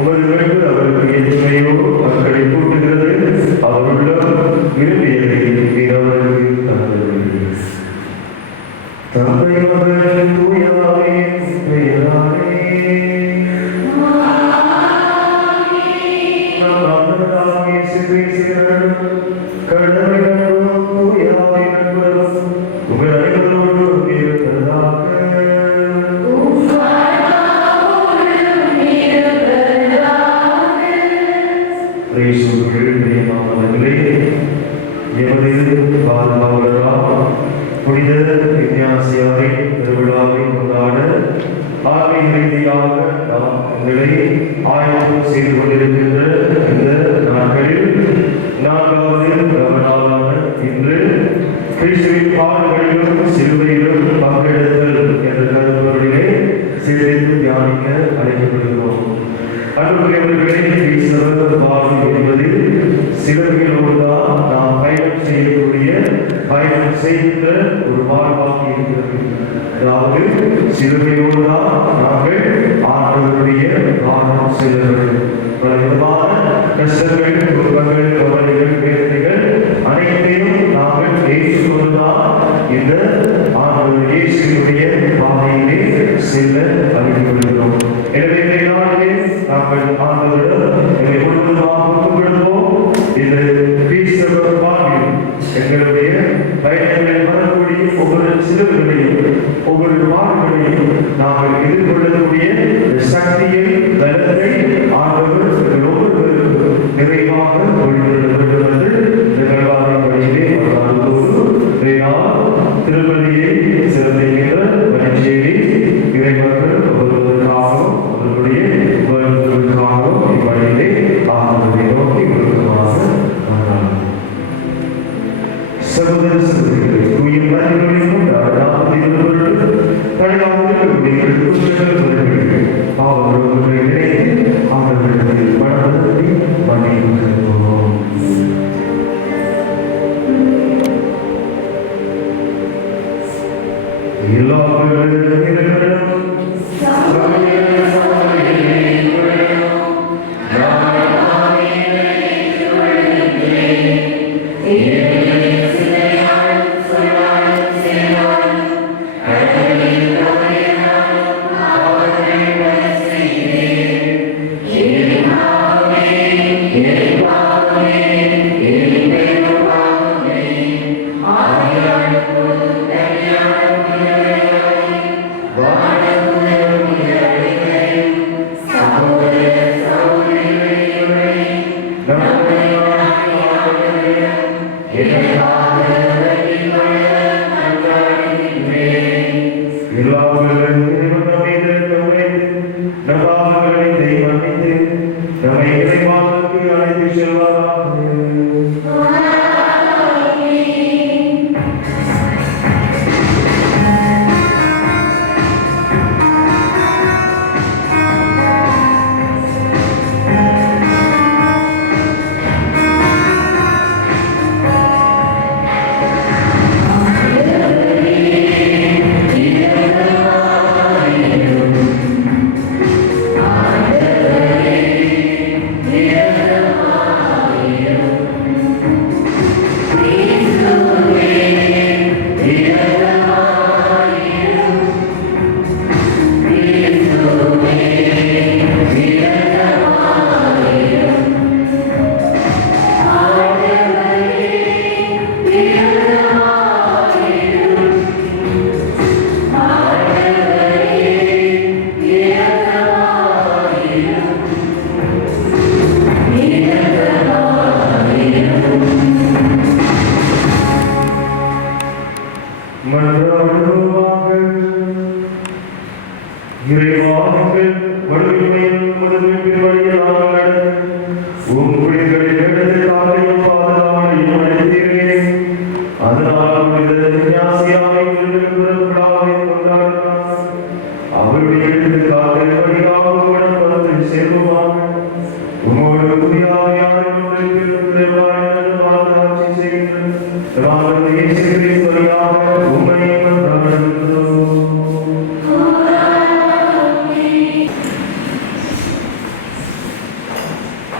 உமது வேண்டு அவருக்கு எதுமையோ மக்களை கூட்டுகிறது. அவருள்ள விரும்பியதை அவருக்கு தந்தது. தந்தை மகன் தூயாவே பெயராலே புனித விஞ்ஞாசியாரை திருவிழாவை கொண்டாட ஆன்மீக ரீதியாக நாம் எங்களை ஆயத்தம் செய்து கொண்டிருக்கின்ற இந்த நாட்களில் 4வது நாளான இன்று கிறிஸ்துவின் பாடுகளிலும் சிலுவையிலும் பங்கெடுத்தல் என்ற கருத்துகளிலே சிறிது தியானிக்க அழைக்கப்படுகிறோம். அன்புக்குரியவர்களே, கிறிஸ்தவ வாழ்வு என்பதில் சிலுவைகளோடு தான் நாம் பயணம் செய்கின்ற ஒரு வாழ்வாக இருக்கிறது. அதாவது சிலுவையோடு தான் நாங்கள் ஆண்டவருடைய வானம் செல்ல வேண்டும். பல விதமான கஷ்டங்கள், துன்பங்கள், கவலைகள், வேதனைகள் அனைத்தையும் நாங்கள் ஏற்றுக்கொண்டுதான் இந்த ஆண்டவர் இயேசுவினுடைய பாதையிலே செல்ல அறிவிக்கிறோம். எனவே நாளிலே நாங்கள் ஆண்டவரிடம் எங்களை முழுவதுமாக ஒப்புக்கொடுப்போம். இந்த கிறிஸ்தவ வாழ்வில் எங்களுடைய பயணங்களில் வரக்கூடிய ஒவ்வொரு சிலுவைகளையும் ஒவ்வொரு பாடுகளையும் நாங்கள் எதிர்கொள்ளக்கூடிய சக்தியை, பலத்தை ஆண்டவர் ஒவ்வொருவருக்கும் நிறைவாக ஒளிந்திருக்கிறது என்று நிகழ்வாரின் வழியிலே திருப்பதியை சிறந்திருக்கின்ற மகிழ்ச்சியை இறைவர்கள் ஒவ்வொருவருக்காகவும் அவர்களுடைய வருவதற்காகவும் இவ்வழியிலே ஆண்டவரை நோக்கி விருப்பமாக சகோதர சகோதரிகளை தூய மனிதர்களின் பாவங்களை நினைத்து ஆண்டவரிடத்தில் மனதில் மன்னிக்கிறோம். எல்லா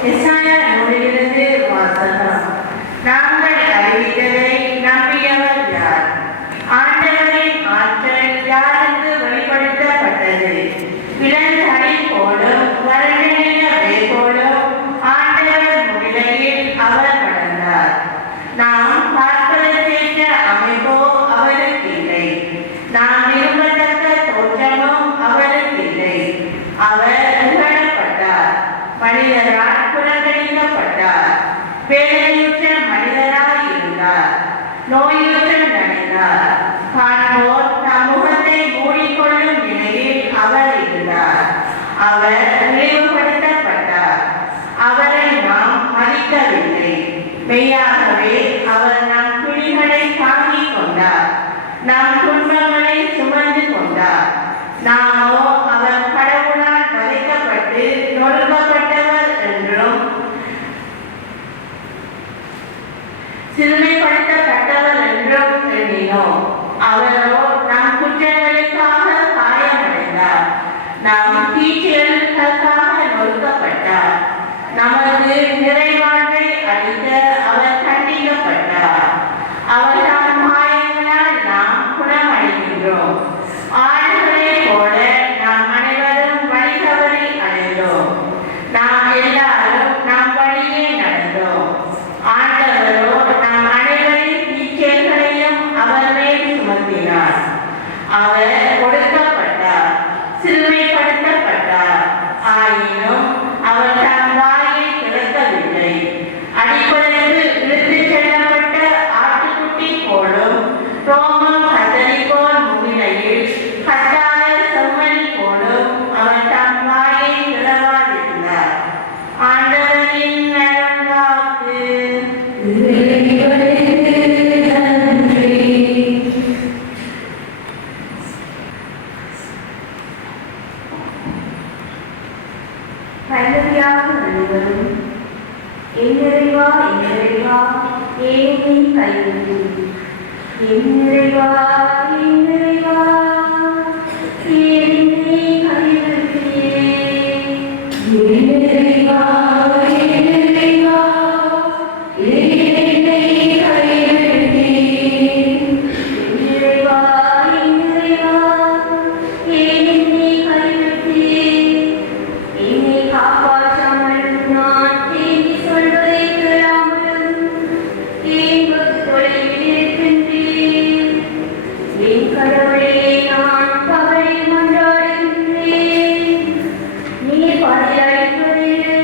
எசாயா நூலிலிருந்து வாசகம். நாங்கள் அறிவித்ததை நம்பியவர் யார்? ஆண்டவரின் ஆற்றல் யாருக்கு வெளிப்படுத்தப்பட்டது? இளந்தலை போலும் வருடநில வேகோடும் ஆண்டவர் முன்னிலையில் அவர் நடந்தார். நாம் பார்ப்பதற்கேற்ற அமைப்போ அவருக்கு இல்லை, நாம் விரும்பத்தக்க தோற்றமும் அவருக்கு இல்லை. அவர் புகழப்பட்டார், மனிதரால் புறக்கணிக்கப்பட்டார். வேதனையுற்ற மனிதராய் இருந்தார், நோயுற்று நடித்தார். காண்போர் தம் முகத்தை மூடிக்கொள்ளும் நிலையில் அவர் இருந்தார். அவர் இழிவுபடுத்தப்பட்டார், அவரை நாம் மதிக்கவில்லை. மெய்யாகவே அவர் நம் பிடிகளை தாங்கிக் கொண்டார், நம் துன்பங்களை சுமந்து கொண்டார். நாமோ அவர் கடவுளால் வதைக்கப்பட்டு நொறுக்கப்பட்டவர் என்றும் சிறுமைப்படுத்தப்பட்டவர் என்றும் எண்ணினோம். அவரோ நம் குற்றங்களுக்காக காயமடைந்தார், நம் தீச்செயல்களுக்காக நொறுக்கப்பட்டார். நமக்கு நிறைவாழ்வை அளிக்க அவர் கண்டிக்கப்பட்டார். அவர் தம் காயங்களால் நாம் குணமடைகின்றோம். ஆடுகளை போல நாம் அனைவரும் வழி தவறி அடைந்தோம், நாம் எல்லாரும் நம் வழியே நடந்தோம். ஆண்டவரோ நம் அனைவரின் தீச்செயல்களையும் அவர் மேல் சுமத்தினார். அவர் ஒடுக்கப்பட்டார், சிறுமைப்படுத்தப்பட்டார். ஆயினும் அவர் தம் வாயை திறக்கவில்லை. அடிப்பதற்கு இழுத்துச் செல்லப்பட்ட ஆட்டுக்குட்டி போலும் ரோமம் கத்தரிப்போர் முன்னிலையில் கட்டாத செம்மறி போலும் அவர் தம் வாயை திறவாதிருந்தார். ஆண்டவரின் நல்வாக்கு. பல்லவியாக அனைவரும் என் நிறைவா ஏன் நீ கைவிட்டு, என் நிறைவா ஏன் நீ கைவிட்டே, என் நிறைவா ஏன் நீ கைவிட்டே, என் நிறைவா ஏன் நீ கைவிட்டே. என்னை காப்பாற்றாமல் நான் தேடி சொல்வதை கேளாமலும் ஏன் தொலைவில் இருக்கின்றேன். என் கடவுளே, நான் பகலில் மன்றாடுகின்றேன், நீர் பதிலளிப்பதில்லை.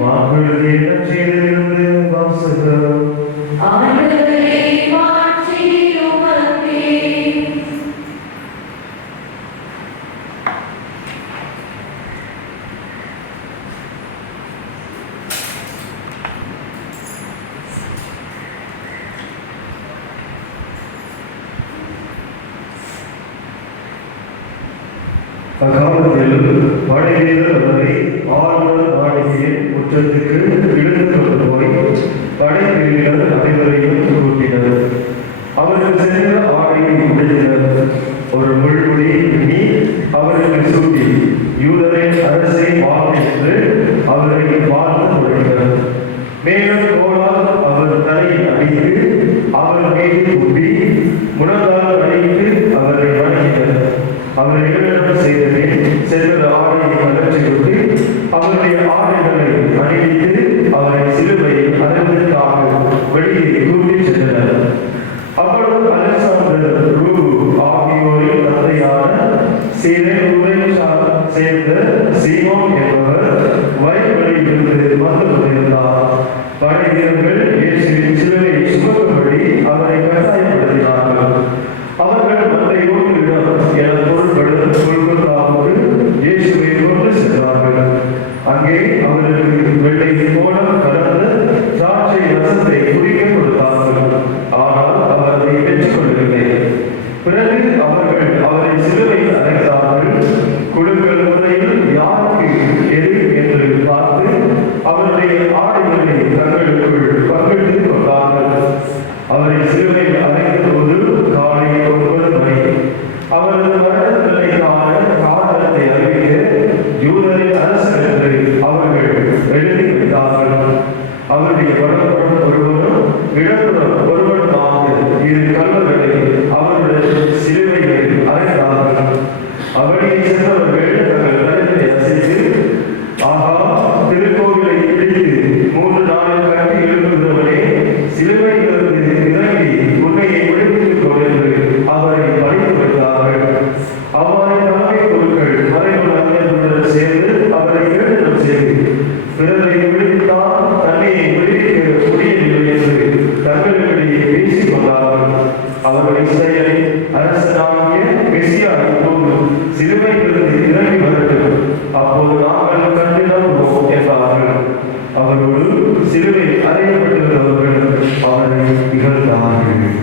வாக்குறுதியை நற்செய்தியிலிருந்து வாசகம். ஆண்டவரே மாட்சி உமக்கே. அக்காலத்தில் படைவீரர் அவரை ஆளுநர் மாளிகையின் முற்றத்துக்கு இழுத்து கொண்டு போய் படைப்பிரிவினர் அனைவரையும் கூட்டினர். அவர்கள் சென்ற ஆடையை உடைத்தனர். ஒரு முள்முடி நீ அவர்களுக்கு சூட்டி யூதரின் அரசை வாழ் என்று அவரை வாழ்த்து தொடங்கினர். மேலும் கோலால் அவர் தலையில் அடித்து அவர் மீது கூப்பி முழங்கால் அடித்து அவரை வணங்கினர். அவரை இளநடம் செய்ததே செல்வத ஆடையை அகற்றிவிட்டு அவருடைய ஆடைகளை அணிவித்து அவரை சிலுவையில் அறைவதற்காக வெளியே கூட்டிச் சென்றனர். அப்பொழுது அலெக்சாண்டர் ரூ ஆகியோரின் தந்தையான சீரேனை சேர்ந்த சீமோன் என்பவர் வயல்வெளியிலிருந்து வந்து கொண்டிருந்தார். படை வீரர்கள் இயேசுவின் சிலுவையை சுமக்கும்படி அவரை கட்டாயப்படுத்தினார்கள். அவர்கள் மற்ற யோகிகளிடம் என பொருட்களும் கொள்கொள்ளாமல் இயேசுவை கொண்டு சென்றார்கள். அங்கே அவர்களுக்கு வெள்ளை கோலம் கலந்த திராட்சை ரசத்தை குடிக்க கொடுத்தார்கள். ஆனால் அவர் அதை பெற்றுக் கொள்ளவில்லை. பிறகு அவர்கள் அவரை சிலுவையில் அறைந்தார்கள். குழுக்கள் முறையில் யாருக்கு எது என்று பார்த்து அவருடைய ஆடைகளை தங்களுக்குள் பங்கிட்டுக் கொண்டார்கள். அவரை சிலுவையில் அறைந்த போது காலை 9 மணி. அவரது மரணத்திற்கான காரணத்தை அறிவிக்க யூதரின் அரசர் என்று அவர்கள் எழுதி வைத்தார்கள். அவருடைய வடபுறம் ஒருவரும் இடப்புறம் ஒருவருமாக 2 கல்வர்களை அவருடைய சிலுவையில் அறைந்தார்கள். அவருடைய சென்றவர்கள் தங்கள் கருத்தை அசைத்து, ஆகா, திருக்கோவிலை பிடித்து 3 நாளில் கட்டி எழுப்புகிறவனே, சிலுவையிலிருந்து இறங்கி உண்மையை விடுவித்துக் கொண்டு அவரை படைத்து வைத்தார்கள். அவ்வாறு தலைமை குழுக்கள் மறைமுக அறிஞர்களுடன் சேர்ந்து அவரை ஏளனம் செய்து பிறரை விடுவித்தால் தன்னையை விடுவிக்க முடியவில்லை என்று தங்களுக்கிடையே பேசிக் கொண்டார்கள். அவர்கள் இஸ்ரவேலின் அரசனாகிய மெசியா இப்போது சிலுவையிலிருந்து இறங்கி வரட்டும், அப்போது நாங்கள் கண்டு நம்புவோம் என்றார்கள். அவரோடு சிலுவை அறையப்பட்டிருந்தவர்கள் அவரை இகழ்ந்தார்கள்.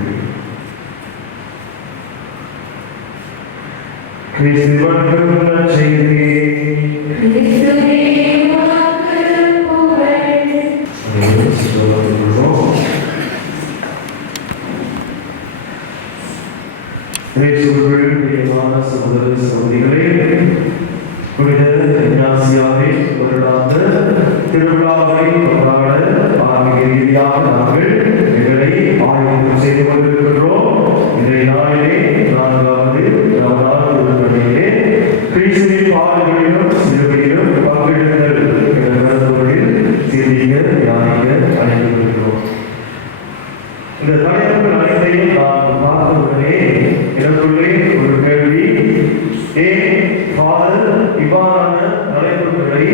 கிறிஸ்துவுக்கு நற்செய்தி. கிறிஸ்துவே உமக்கு புகழ். இயேசுவுக்குள் பிரியமான சகோதர சகோதரிகளே, புனித இக்னாசியாவை வருடாந்த திருவிழாவை கொண்டாட ஆன்மீக ரீதியாக நாங்கள் எங்களை ஆயத்தம் செய்து கொண்டிருக்கின்றோம். இன்றைய நாளிலே 4வது உடன்படிக்கையிலே கிறிஸ்துவின் பாடுகளிலும் சிலுவையிலும் பங்கெடுத்தல் என்ற கருத்தொழில் சிந்திக்க தியானிக்க அழைத்திருக்கிறோம். இந்த தலைப்புகள் அனைத்தையும் நான் பார்த்தவுடனே எனக்குள்ளே ஒரு கேள்வி, ஏன் ஃபாதர் இவ்வாறான தலைப்புகளை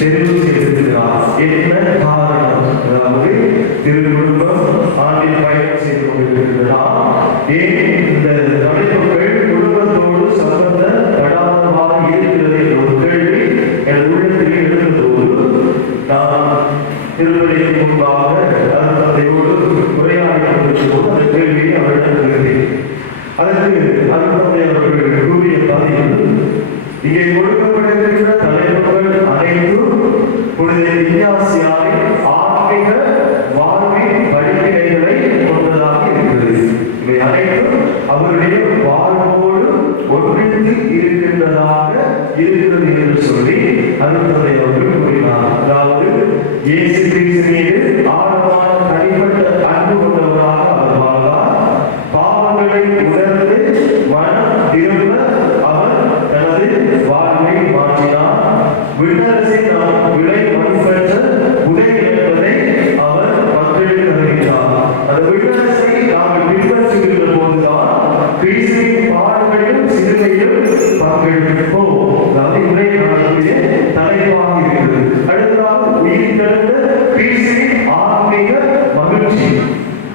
தெரிவு செய்திருக்கிறார்? என்ன காரணம்? அதாவது திருக்குடும்பம் ஆண்டில் பயணம் செய்து கொண்டிருக்கிறதா? ஏன் இந்த தலைப்புகள் குடும்பத்தோடு சம்பந்தப்படாததாக இருக்கிறது என்ற ஒரு கேள்வி என் உள்ளத்தில் எழுந்தபோது நான் திருப்பதிக்கு முன்பாக அருட்தந்தையோடு உரையாடி கொண்டிருக்கும் அந்த கேள்வியை அவரிடம் எழுதினேன். அதற்கு அருட்தந்தை அவர்கள் கூறிய பதில், இங்கே கொடுக்கப்பட்டிருக்கிற தலைப்புகள் அனைத்தும் புனித இக்னாசியாவின் ஆன்மீக வாழ்வின் படிப்பினைகளை கொண்டதாக இருக்கிறது. இவை அனைத்தும் அவருடைய வாழ்வோடு ஒன்றித்து இருக்கின்றதாக இருக்கிறது என்று சொல்லி அருட்தந்தை அவர்கள் கூறினார். அதாவது இயேசு கிறிஸ்து மீது ஆழமான தனிப்பட்ட கிறிஸ்துவின் ஆன்மீக மகிழ்ச்சி.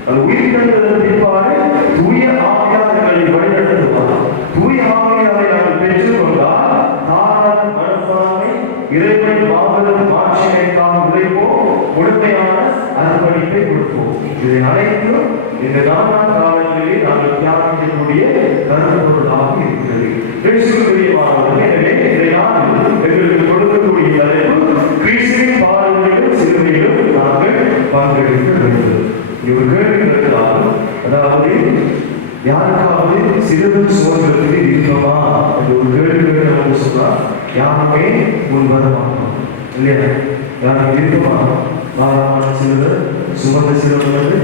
அது உயிர்த்தெழுதலின் பிற்பாடு தூய ஆவியானவர்களை வழிநடத்துவார். தூய ஆவியாரை நாம் பெற்றுக்கொண்டால் தாராள மனப்பான்மை, இறைவன் மாபெரும் மாட்சிமைக்காக உழைப்போம், முழுமையான அர்ப்பணிப்பை கொடுப்போம். இதை அனைத்தும் இந்த 4 காலங்களிலே நாங்கள் தியானிக்கக்கூடிய கருப்பொருளாக இருக்கிறது. எனவே இதை நான் எங்களுக்கு கொடுக்கக்கூடிய தலைப்பு கிறிஸ்துவின் பாடுகளிலும் சிலுவையிலும் நாங்கள் பங்கெடுக்க வேண்டும். ஒரு கேள்வி கேட்கலாம். அதாவது யாருக்காவது சிலுவை சுமந்ததுக்கு இருக்குமா என்று ஒரு கேள்வி கேட்கலாம் சொன்னா யாருமே முன் வர மாட்டோம் இல்லையா? யாருக்கு இருக்குமா வாராமான சிலுவை சுமந்த சிலுவை வந்து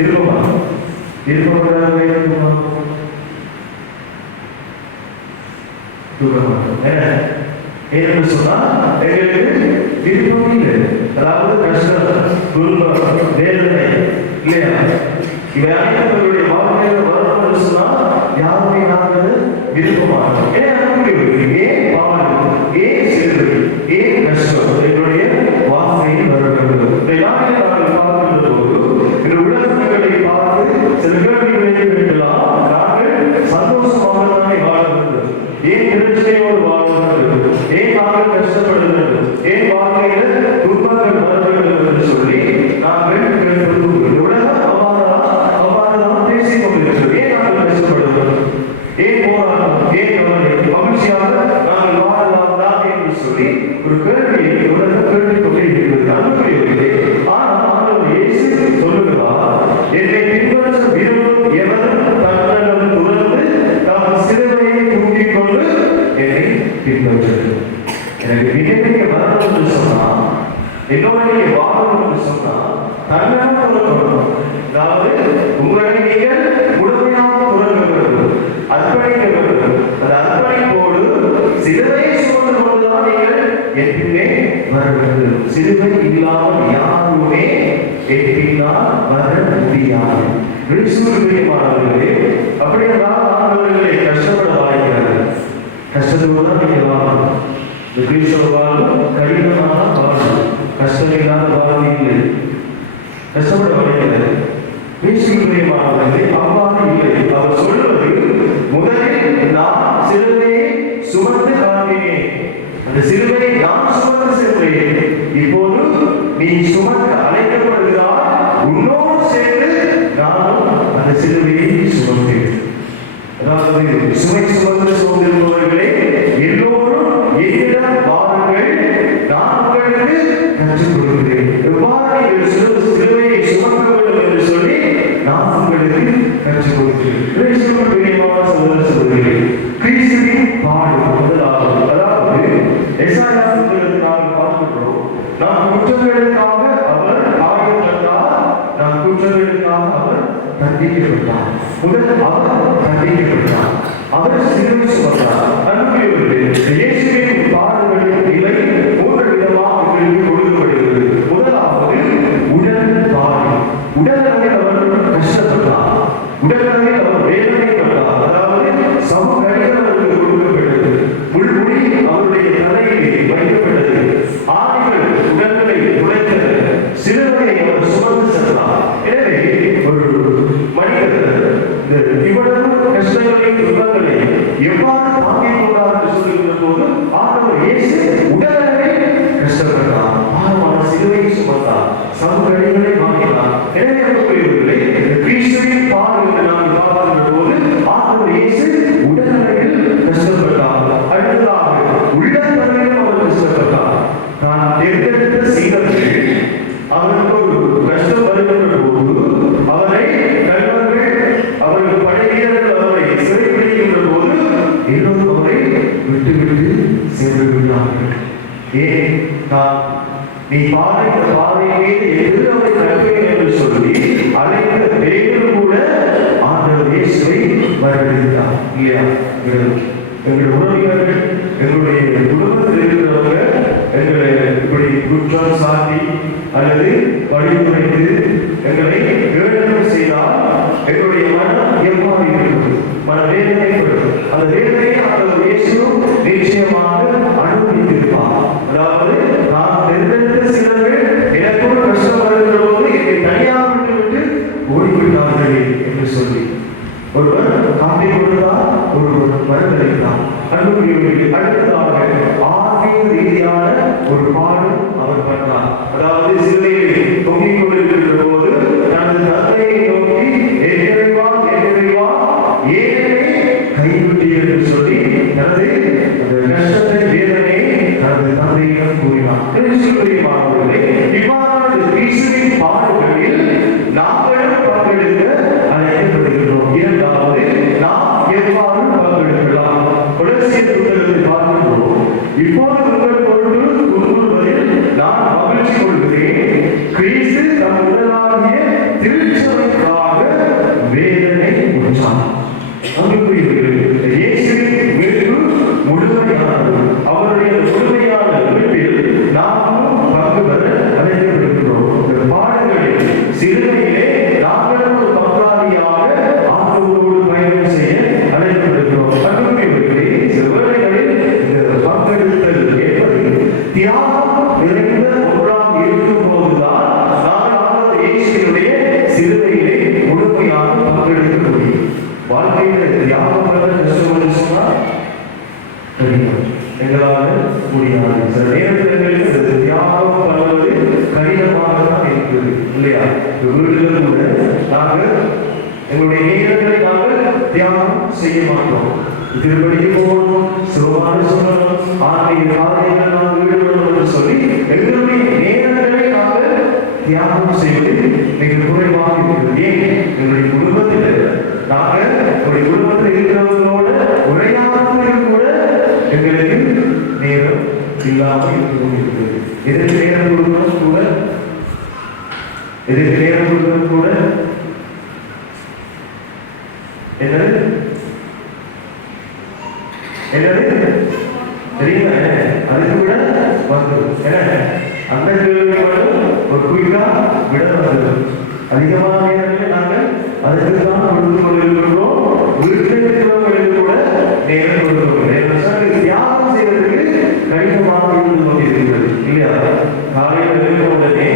இருக்குமா? இருக்கப்படாதவே இருக்குமா? ஏன்னு சொன்னா எங்களுக்கு விருப்பம் இல்லை. அதாவது கஷ்டம், துன்பம், வேதனை இல்லையா? இவை அனைவருடைய வாழ்க்கையில வரணும்னு சொன்னா யாருமே நாங்கள் விருப்பமாட்டோம். ஏன் பாவம், ஏன் சேவை, ஏன் கஷ்டம் எங்களுடைய வாழ்க்கையில் வர வேண்டும். இந்த யாரை நாங்கள் பார்க்கின்ற போது இந்த உலகங்களை பார்த்து சில கேள்விகளை கேட்கலாம். நாங்கள் சந்தோஷமாக தானே வாழ வேண்டும், ஏன் பிரச்சனையோடு வாழ வேண்டும், ஏன் நாங்கள் கஷ்டப்பட வேண்டும், ஏன் வாழ்க்கையில் துன்பங்கள் வர வேண்டும் என்று சொல்லி நாங்கள் கேட்பது உலகம் அவ்வாறுதான் பேசிக் கொண்டிருக்கிறது. ஏன் நாங்கள் கஷ்டப்படுகிறோம், ஏன் போராட்டம், ஏன் கவலை, மகிழ்ச்சியாக நாங்கள் வாழலாம் தான் என்று சொல்லி ஒரு கேள்வியை உலகம் கேட்டுக் கொண்டே இருக்கிறது. அன்புக்குரியவர்களே, ஆனால் ஆண்டவர் இயேசு சொல்லுகிறார், என்னை பின்பற்ற விரும்பும் எவரும் தன்னலம் துறந்து தாம் சிலுவையை தூக்கிக் கொண்டு என்னை பின்பற்றது. எனக்கு மிகப்பெரிய வரணும் என்று சொன்னா, என்னுடைய வாழணும் என்று சொன்னா தன்னலம் துறக்கணும். அதாவது உங்களை நீங்கள் முழுமையாக துறக்க வேண்டும், அர்ப்பணிக்க வேண்டும். அந்த அர்ப்பணிப்போடு சிலுவையை சுமந்து கொண்டுதான் நீங்கள் எப்பவுமே வர வேண்டும். சிலுவை இல்லாமல் யாருமே எப்பினால் வர முடியாது. மாணவர்களே, அப்படியெல்லாம் மாணவர்களை கஷ்டப்பட வாய்க்கிறார்கள். கஷ்டத்தோடு தான் நீங்கள் வாழணும். இந்த கிறிஸ்தவ வாழ்வு கடினமான வாழ்வு, கஷ்டம் இல்லாத வாழ்வு இல்லை. கஷ்டப்பட வாய்க்கிறது மாணவர்களே, அவ்வாறு இல்லை. அவர் சொல்வது, முதலில் நான் சிலுவையை சுமந்து காட்டினேன், அந்த சிலுவையை நான் சுமந்து சென்றேன். இப்போது நீ சுமந்து அழைக்கப்படுகிறார், உன்னோடு சேர்ந்து நானும் அந்த சிலுவையை சுமந்தேன். அதாவது சுமை சுமந்து சுமந்திருப்பவர்களே எல்லோரும் என்னிடம் வாருங்கள், நான் உங்களுக்கு கற்றுக் கொடுக்கிறேன். எவ்வாறு நீங்கள் சிலுவையை சுமக்க வேண்டும் என்று சொல்லி நான் உங்களுக்கு கற்றுக் கொடுக்கிறேன். கிறிஸ்துவின் பாடு முதலாவது. அதாவது எசாயா புத்தகத்தில் நாங்கள் பார்க்கிறோம், நாம் குற்றங்களுக்காக அவர் காயப்பட்டார், நாம் குற்றங்களுக்காக அவர் தண்டிக்கப்பட்டார். முதல் அவர் தண்டிக்கப்பட்டார், அவர் சிலுவை சுமந்தார். அன்புக்குரியவர்களே, இயேசுவின் பாடுகளின் நிலை 3 விதமாக உங்களுக்கு கொடுக்கப்படுகிறது. முதலாவது உடல் பாடு. உடலளவில் அவர் கஷ்டப்பட்டார், உடலளவில் அவர் வேதனைப்பட்டார். அதாவது சமூகங்கள் அவருக்கு கொடுக்கப்பட்டது, முள்முடி அவருடைய தலையிலே வைக்கப்பட்டது, ஆணிகள் உடல்களை துளைத்தது, சிலுவையை அவர் சுமந்து சென்றார். எனவே ஒரு மனிதர் இவ்வளவு கஷ்டங்களையும் துன்பங்களை எவ்வாறு தாங்கிக் கொண்டார் என்று சொல்லுகின்ற போது ஆண்டவர் இயேசு உடலளவில் கஷ்டப்பட்டார், பாரமான சிலுவையை சுமந்தார், சமூகங்களை வாங்கினார். எனவே கிறிஸ்துவின் பாடு என்று நாம் பார்க்கின்ற போது ஆண்டவர் இயேசு உடலளவில் கஷ்டப்பட்டார். அடுத்ததாக உள்ளத்தளவிலும் அவர் கஷ்டப்பட்டார். நான் தேர்ந்தெடுத்த சீடர்கள் அவருக்கு ஒரு கஷ்டம் வருகின்ற போது அவரை கல்வர்கள், அவர்கள் படை வீரர்கள் அவரை சிறைப்பிடிக்கின்ற போது எல்லோரும் அவரை விட்டு சென்று விட்டார்கள். ஏன் நீ பாதை மீது எதிர் அவரை தடுப்பேன் என்று சொல்லி அழைத்த பேரும் கூட ஆண்டவர் இயேசுவை வரவேற்றார் இல்லையா? எங்களுடைய உறவினர்கள், எங்களுடைய குடும்பத்தில் இருக்கிறவங்க எங்களை இப்படி குற்றம் சாட்டி அல்லது வழிமுறைத்து எங்களை வேதனை செய்தால் எங்களுடைய மனம் எவ்வாறு இருக்கிறது? மன வேதனைப்படும். அந்த வேதனையை ஆண்டவர் இயேசு நிச்சயமாக அனுமதித்திருப்பார். அதாவது நான் தெரிந்த சில வீடுகள் கூட நாங்கள் எங்களுடைய நேரங்களை நாங்கள் தியானம் செய்ய மாட்டோம். திருப்படிக்கு போகணும், சுகமான சொல்லணும், ஆன்மீக காரியங்கள் நாங்கள் ஈடுபடணும் என்று சொல்லி எங்களுடைய நேரங்களை நாங்கள் தியானம் செய்வது மிக குறைவாக இருக்கிறது. ஏன் எங்களுடைய குடும்பத்தில் நாங்கள் எங்களுடைய குடும்பத்தில் இருக்கிறவங்களோட உரையாடுவதற்கு கூட எங்களுக்கு நேரம் இல்லாமல் இருக்கிறது. எதற்கு நேரம் கொடுக்கணும் கூட, எதற்கு நேரம் கொடுக்கணும் கூட என்னது என்னது தெரியுமா? அதுக்கு விட வந்து அந்த கேள்வி மட்டும் ஒரு குயிக்கா விட வந்தது. அதிகமான நேரங்கள் நாங்கள் அதுக்கு தான் கொடுத்து கொண்டிருக்கிறோம். வீட்டில் இருக்கிறவங்களுக்கு கூட நேரம் கொடுக்கிறோம். தியாகம் செய்வதற்கு கடினமாக இருந்து கொண்டிருக்கிறது இல்லையா? காலையில் எழுந்த உடனே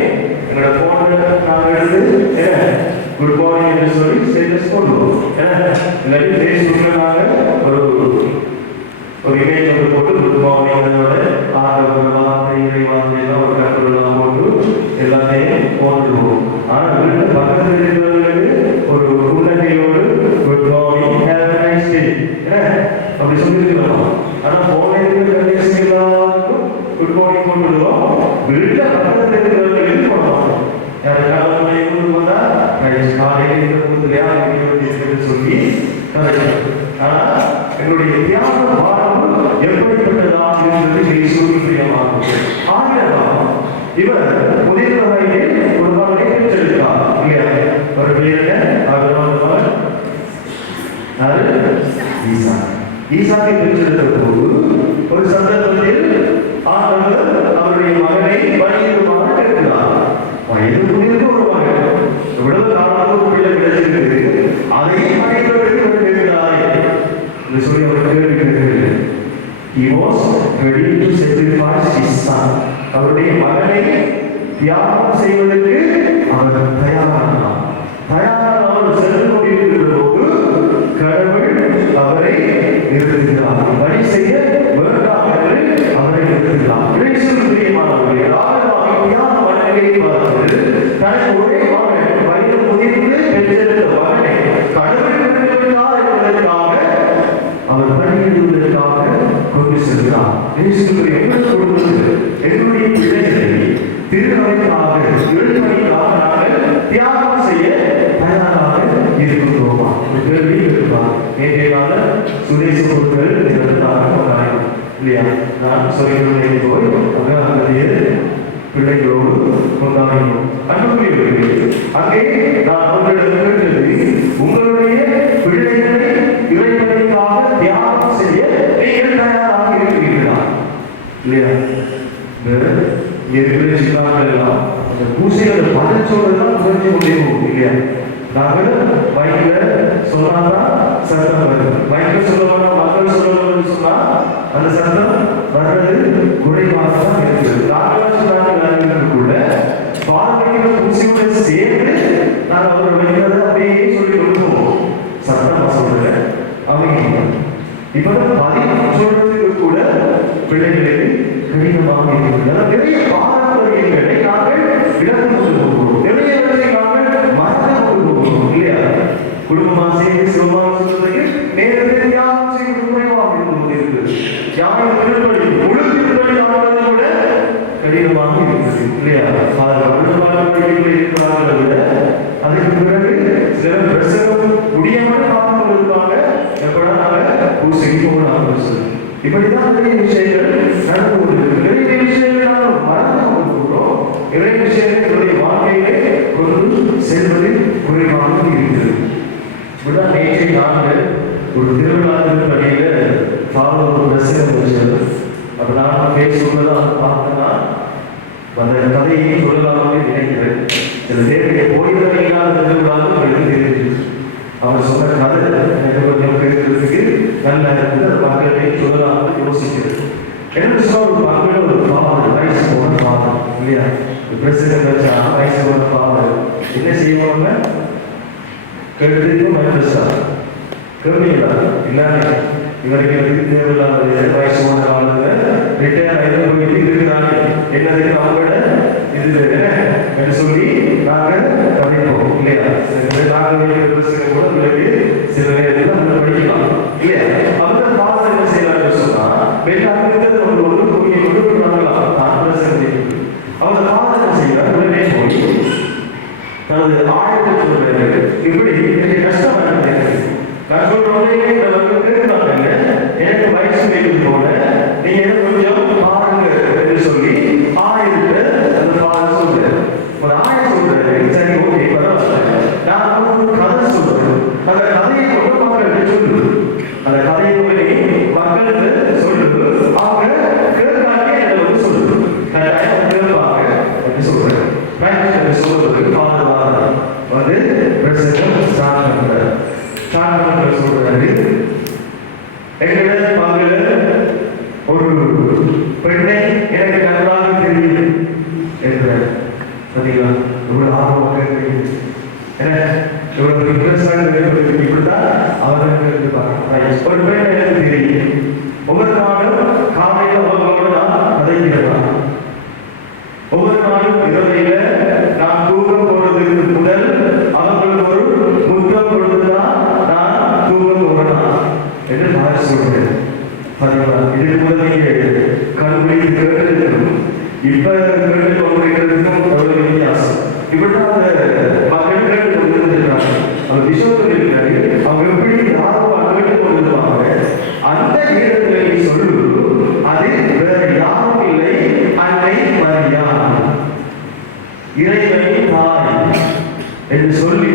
எங்களோட போன நாங்கள் எடுத்து குட் மார்னிங் என்று சொல்லி ஸ்டேட்டஸ் போடுவோம். இல்லாட்டி ஃபேஸ்புக்கில் நாங்கள் ஒரு இமேஜ் வந்து போட்டு குட் மார்னிங் வார்த்தை இறைவார்த்தை எல்லாம் ஒரு கட்டுரைலாம் போட்டு எல்லாத்தையும் போட்டுருவோம். ஆனால் வீட்டு பக்கத்தில் இருக்கிறவங்களுக்கு ஒரு புன்னகையோடு good morning have a nice day அப்படி சொல்லியிருக்கலாம். ஆனால் போன இருக்கிற எல்லாருக்கும் குட் மார்னிங் போட்டுடுவோம். வீட்டில் பக்கத்தில் இருக்கிறவங்களுக்கு போடுவோம். யாருக்காவது வந்தா காலையில் சொல்லி ஆனால் எங்களுடைய தியாக வாழ்வு எப்படிப்பட்டதாக இருந்தது சூழ்நிலையமாகும். ஆகியதான் இவர் முதல் வகையில் ஒரு மகனை பெற்றெடுத்தார் இல்லையா? ஒரு பேர் ஈசாக்கை பெற்றெடுத்த போது ஒரு சந்தர்ப்பத்தில் ஆண்டவர் அவருடைய மகனை பலியிடுமாறு கேட்கிறார். வயது முதிர்ந்த ஒரு மகன் எவ்வளவு காலமாக பிள்ளை கிடைச்சிருக்கு, அதையும் மனிதர்களுக்கு கேட்கிறாரே என்று சொல்லி அவர் கேட்கிறார். He was ready to sacrifice his son. அவருடைய மகனை தியாகம் செய்வதற்கு அவர் தயாரானார். அவர் சென்று கொண்டிருக்கிற போது கடவுள் அவரை நிறுத்துகிறார். வழி செய்ய வேண்டாம் என்று அவரை நிறுத்துகிறார். பிரியமானவர்களே, தியாக மகனை பார்த்து தனக்கு ஒரே மகன் வயது முதிர்ந்து பெற்றெடுத்த மகனை கடவுள் நிறுத்துகிறார் என்பதற்காக அவர் பணியிடுவதற்காக கொண்டு செல்கிறார். எங்கள் குடும்பத்தில் எங்களுடைய பிள்ளைகளை திருநமைக்காக எழுப்பணிக்காக நாங்கள் தியாகம் செய்ய தயாராக இருக்கின்றோமா? கேள்வி இருப்பார். நேற்றைய சுதேச பொருட்கள் கொண்டாடும் இல்லையா? நான் சொல்லிக்கொண்டே போய் அங்கே பிள்ளைகளோடு கொண்டாடினோம். அன்புக்குரியவர்களே, அங்கே நான் அவர்களிடம் கேட்டது, உங்களுடைய பிள்ளைகளை இறைவனுக்காக தியாகம் செய்ய நீங்கள் தயாராக இருக்கிறீர்களா இல்லையா? எல்லாம் அந்த பூசையோட பதச்சோடெல்லாம் குறைஞ்சு கொண்டே போகும் இல்லையா? நாங்கள் வயல சொன்னாதான் சட்டம் வருது. வயல சொல்லுவாங்க, மக்கள் சொல்லணும்னு சொன்னா அந்த சட்டம் வர்றது குறைவாக தான் இருக்குது. நாங்களுக்குள்ள பார்வையில பூசையோட சேர்ந்து நாங்கள் அவர் வைக்கிறத அப்படியே சொல்லி கொடுப்போம். சட்டம் சொல்றேன் அவங்க இப்ப பதிவு சொல்றதுக்கு கூட பிள்ளைகளுக்கு கடினமாக இருக்கிறது. நிறைய பாரம்பரியங்களை நாங்கள் இழந்து கொள்கிறோம். நிறைய நாங்கள் மறந்து கொள்கிறோம் இல்லையா? குடும்பமாக சேர்ந்து சிவமாக சொல்றதுக்கு நேரத்தை தியாகம் செய்வது குறைவாக இருந்து கொண்டிருக்கிறது. யாரும் திருப்பதி முழு திருப்பதி ஆடுவதை விட கடினமாக இருக்கிறது இல்லையா? இருக்கிறார்கள் விட அதுக்கு பிறகு சில பிரசவம் முடியாமல் பார்த்து இருப்பாங்க. எப்படா நாங்கள் பூசைக்கு போகலாம் சொல்லி இப்படிதான் நிறைய விஷயங்கள் நடந்து கொண்டிருக்கு. நிறைய விஷயங்கள் நாம் மறந்து கொண்டிருக்கிறோம். நிறைய விஷயங்கள் என்னுடைய வாழ்க்கையிலே கொண்டு செல்வது குறைவாக இருக்கிறது. இப்படிதான் நேற்றை நாங்கள் ஒரு திருவிழாவின் பணியில ஒரு பிரசனம் வச்சது. அப்ப நான் பேசுவதான் பார்த்தேன்னா அந்த கதையை சொல்லலாமே நினைக்கிறேன். சில பேருக்கு போயிருந்தால் திருவிழாவில் தெரிஞ்சு அவர் சொன்ன கதை எனக்கு கொஞ்சம் கேட்கறதுக்கு நல்ல மக்களை சொல்லலாம் யோசிக்கிறது. என்ன சொன்ன ஒரு மக்கள் ஒரு ஃபாதர் வயசு போன ஃபாதர் இல்லையா? பிரசிடென்ட் வச்சா வயசு போன ஃபாதர் என்ன செய்வாங்க? கேட்கறதுக்கும் மனசா கேள்விங்களா இல்லாத இவருக்கு எதுக்கு தேவையில்லாத வயசு போன காலத்தில் ரிட்டையர் ஆகிட்டு இருக்கிறாங்க. என்னதுக்கு அவங்களோட இது என்று சொல்லி நாங்கள் அவர் பாதத்தை செய்வார். உடனே போய் தனது ஆயத்தை சொல்றாரு, இப்படி எனக்கு கஷ்டமா இருக்கு. நான் சொல்றதே கேட்கிறாங்க, எனக்கு வயசு வைக்கும் போல நீங்க எனக்கு கொஞ்சம் பாருங்க என்று சொல்லி ஆயத்தை அந்த பாதம் சொல்றாரு. ஒரு ஆயம் சொல்றாரு, சரி ஓகே பரவாயில்ல, நான் ஒரு கதை சொல்றேன், அந்த கதையை கொண்டு மக்களுக்கு சொல்லு, அந்த கதையை மக்களுக்கு சொல்லு, அவங்க கேட்காங்க எனக்கு சொல்லு, கட்டாயம் கேட்பாங்க அப்படின்னு சொல்றேன். சொல்றது பாதுகாப்பு வந்து பிரசங்கம் ஸ்டார்ட் பண்றாரு. சொல்றாரு, எங்கள மகள ஒரு பெண்ணை எனக்கு நன்றாக தெரியும் என்றார். சரிங்களா? இவ்வளவு ஆர்வமாக தெரியும், இவ்வளவு இன்ட்ரெஸ்டாக இப்படித்தான் அவர்களுக்கு ஒரு பெண் எனக்கு தெரியும். ஒவ்வொரு நாளும் காலையில் அவர்களோடு நான் கதைக்கிறேன். ஒவ்வொரு நாளும் இரவையில நான் தூக்கம் போறதுக்கு முதல் அவங்களுக்கு ஒரு முத்தம் கொடுத்துதான் நான் தூக்கம் போறேன் என்று நான் சொல்றேன். இதுக்கு முதல் நீங்க கல்வி கேட்டிருக்கணும், இப்ப கேட்டு கொண்டிருக்கிறதுக்கும் ஒரு வித்தியாசம். இப்படிதான் அந்த மக்கள் கேட்டு கொண்டிருக்கிறாங்க. அந்த விஷயத்தில் இருக்காரு, அவங்க எப்படி யாரும் கேட்டு கொண்டிருப்பாங்க. அந்த நேரத்தில் நீ சொல்லு, அது வேற யாரும் இல்லை, அன்னை மரியா, இறைவனின் தாய் என்று சொல்லி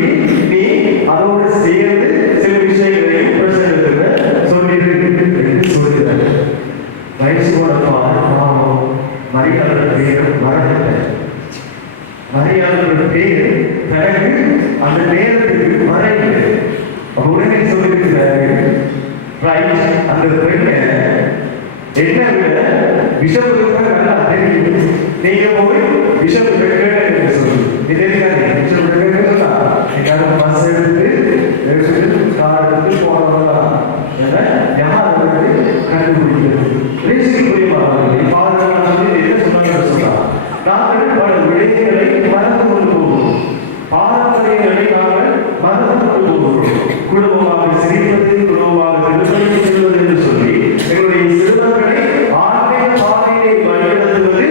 நீ அதோடு சேர்ந்து சில விஷயங்களையும் பிரசங்கத்துல சொல்லியிருக்கு என்று சொல்லுகிறார். வயசு போன பாவம் மரியாதை பேர் மறந்துட்ட. மரியாதை பேர் பிறகு அந்த நேரத்துக்கு மறைந்து உடனே சொல்லியிருக்கிறாரு, அந்த பெண்ணை என்ன விட விஷயத்துக்கு நல்லா தெரியும், நீங்க போய் விஷயத்துக்கு கேட்க சொல்லு. இது விஷயத்துக்கு சொன்னா நீங்க பஸ் எடுத்து கார் எடுத்து போனதான் யார் கண்டுபிடிக்கிறது நாங்கள் பல விடயங்களை மறந்து கொண்டு போகிறோம். பாரம்பரியங்களை நாங்கள் மறந்து கொண்டு போகிறோம். குடும்பமாக சிரிப்பது, குடும்பமாக திருமணம் செல்வது என்று சொல்லி எங்களுடைய சிறுவர்களை ஆன்மீக பாதையை வழிநடத்துவது